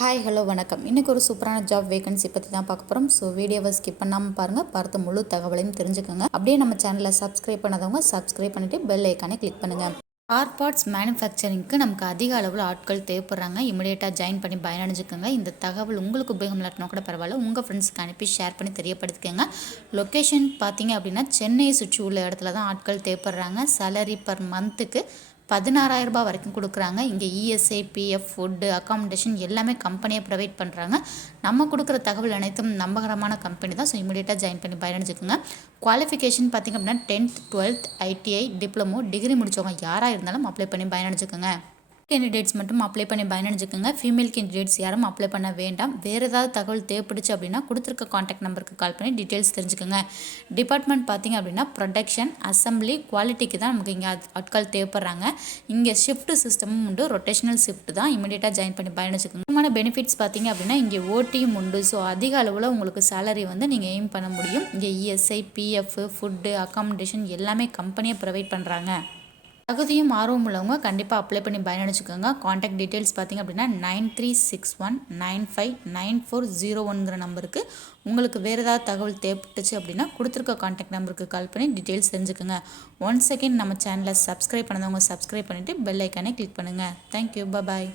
Hi hello வணக்கம். இன்றைக்கி ஒரு சூப்பரான ஜாப் வேகன்சி பற்றி தான் பார்க்க போகிறோம். ஸோ வீடியோவை ஸ்கிப் பண்ணாமல் பாருங்கள், பார்த்து முழு தகவலையும் தெரிஞ்சுக்கோங்க. அப்படியே நம்ம சேனலை சப்ஸ்கிரைப் பண்ணாதவங்க சப்ஸ்கிரைப் பண்ணிவிட்டு பெல் ஐக்கானே கிளிக் பண்ணுங்கள். கார் பார்ட்ஸ் மேனுஃபேக்சரிங்க்கு நமக்கு அதிக அளவில் ஆட்கள் தேவைப்படுறாங்க. இமிடியேட்டாக ஜாயின் பண்ணி பயனடைஞ்சுக்கோங்க. இந்த தகவல் உங்களுக்கு உபயோகம் இல்லாட்டினா கூட பரவாயில்ல, உங்கள் ஃப்ரெண்ட்ஸ்க்கு அனுப்பி ஷேர் பண்ணி தெரியப்படுத்திக்கோங்க. லொக்கேஷன் பார்த்தீங்க அப்படின்னா சென்னையை சுற்றி உள்ள இடத்துல தான் ஆட்கள் தேவைப்படுறாங்க. சேலரி பர் மந்த்துக்கு 16,000 ரூபாய் வரைக்கும் கொடுக்குறாங்க. இங்கே இஎஸ்ஐ, பிஎஃப், ஃபுட்டு, அக்காமடேஷன் எல்லாமே கம்பெனியை ப்ரொவைட் பண்ணுறாங்க. நம்ம கொடுக்குற தகவல் அனைத்தும் நம்பகரமான கம்பெனி தான். ஸோ இமீடியட்டாக ஜாயின் பண்ணி பயனடைஞ்சுக்கோங்க. குவாலிஃபிகேஷன் பார்த்திங்க அப்படின்னா 10th 12th ITI diploma degree முடித்தவங்க யாராக இருந்தாலும் அப்ளை பண்ணி பயனடைஞ்சுக்கோங்க. கேண்டிடேட்ஸ் மட்டும் அப்ளை பண்ணி பயனடைஞ்சுக்கோங்க. ஃபீமேல் கேண்டிடேட்ஸ் யாரும் அப்ளை பண்ண வேண்டாம். வேறு ஏதாவது தகவல் தேவைப்படுச்சு அப்படின்னா கொடுத்துருக்க காண்டாக்ட் நம்பருக்கு கால் பண்ணி டீட்டெயில்ஸ் தெரிஞ்சுக்கோங்க. டிபார்ட்மெண்ட் பார்த்திங்க அப்படின்னா ப்ரொடக்ஷன், அசம்பிளி, குவாலிட்டிக்கு தான் நமக்கு இங்கே ஆட்கள் தேவைப்படுறாங்க. இங்கே ஷிஃப்ட் சிஸ்டமும் உண்டு, ரொட்டேஷனல் ஷிஃப்ட் தான். இமீடியட்டாக ஜாயின் பண்ணி பயனடைச்சுக்கோங்க. முக்கியமான பெனிஃபிட்ஸ் பார்த்திங்க அப்படின்னா இங்கே ஓட்டியும் உண்டு. ஸோ அதிக அளவில் உங்களுக்கு சேலரி நீங்கள் எய்ம் பண்ண முடியும். இங்கே இஎஸ்ஐ, பிஎஃப், ஃபுட்டு, அக்காமடேஷன் எல்லாமே கம்பெனியை ப்ரொவைட் பண்ணுறாங்க. தகுதியும் ஆர்வம் உள்ளவங்க கண்டிப்பாக அப்ளை பண்ணி பயனடைச்சுக்கோங்க. காண்டாக்ட் டீட்டெயில்ஸ் பார்த்திங்க அப்படின்னா 9361959401 நம்பருக்கு. உங்களுக்கு வேறு ஏதாவது தகவல் தேவைப்பட்டுச்சு அப்படின்னா கொடுத்துருக்க காண்டாக்ட் நம்பருக்கு கால் பண்ணி டீட்டெயில்ஸ் தெரிஞ்சுக்கோங்க. ஒன்ஸ் செகண்ட் நம்ம சேனலை சப்ஸ்கிரைப் பண்ணதவங்க சப்ஸ்கிரைப் பண்ணிவிட்டு பெல் ஐக்கானே கிளிக் பண்ணுங்கள். தேங்க்யூ, பாய்.